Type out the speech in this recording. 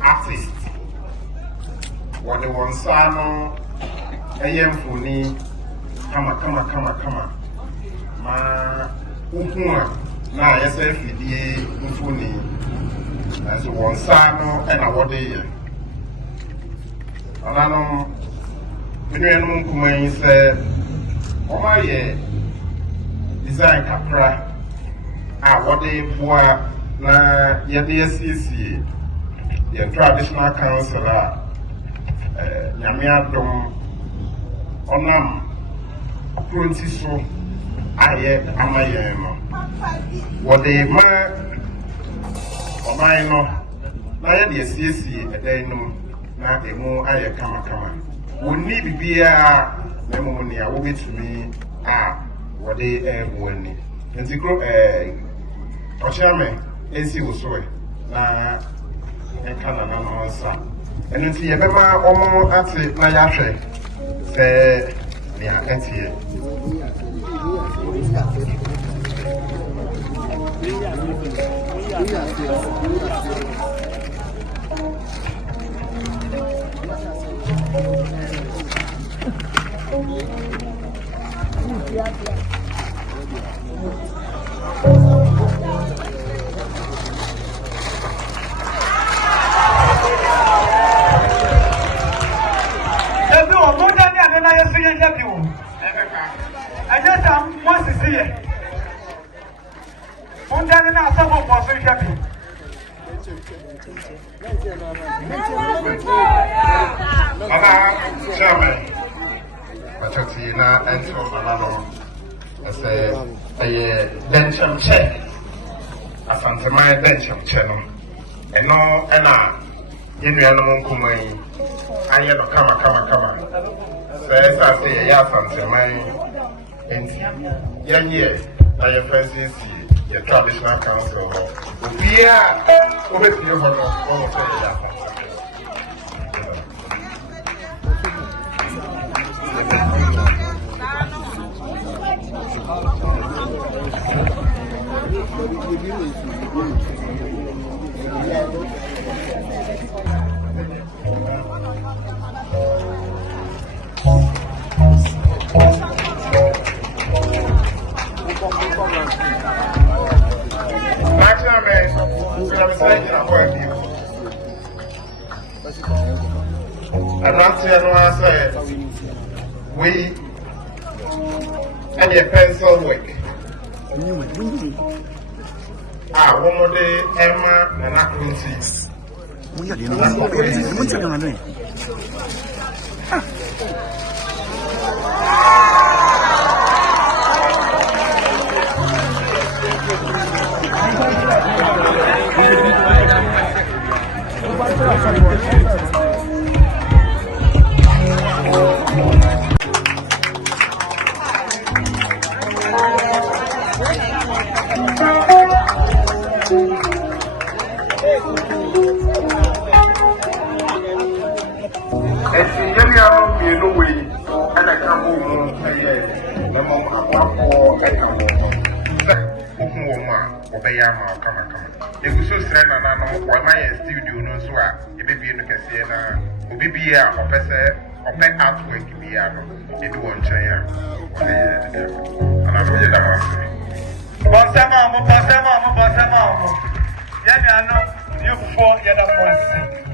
Artist. What they want Sano, Funi, Kama. Ma Ukuma, na yourself, the Ufuni, as one Sano and a what day. And I know, Minian Kumai said, oh my, design Capra, what they poor. Na YDSCC, the traditional councillor, Yamiadom, Onam, Pruntiso, Aye, Amayeno. What they ma, or mine, na YDSCC, a day no, na emo Aye Kama. We need be a Nemonia, will be to me, what they winning. And to grow Ochame. Esi uswe na ekana na nonsa enu ti yebema omo ate na yahwe se ni aketie I just want to see it. One day in our summer was very happy. Chairman, Pachotina and so Manano, I say, a bencham check. I found my bencham channel. And no, and I, in the animal kumai, I have a kama. Says I say, yes, I'm my. And young year, now your first is the traditional council. We are over to you for almost a year. We and a pencil work. One more day, Emma and Aquincy. We are the bɛyɛ ama wo kamakama egu so srɛ nana no wɔma yɛ studio no nso a yɛbɛbie no kɛseɛ na obi bie a ɔpɛ artwork bia no ɛdu wɔ nkyɛn a ɔne yɛ ana no yɛ dama ase bɔnsɛm a mo yɛne ano yɛfoɔ yɛda mo ase